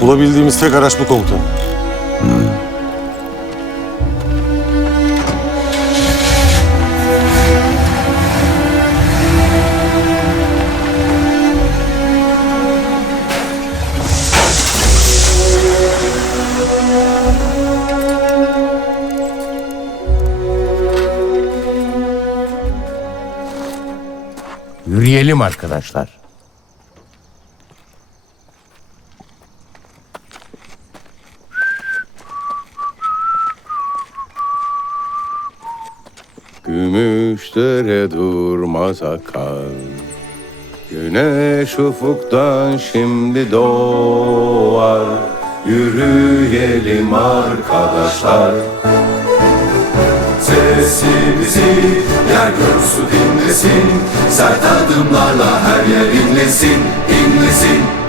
Bulabildiğimiz tek araç bu komutan. Yürüyelim arkadaşlar. Gümüşdere durmaz akar Güneş ufuktan şimdi doğar. Yürüyelim arkadaşlar. Sesimizi yer görsün dinlesin. Sert adımlarla her yer inlesin, inlesin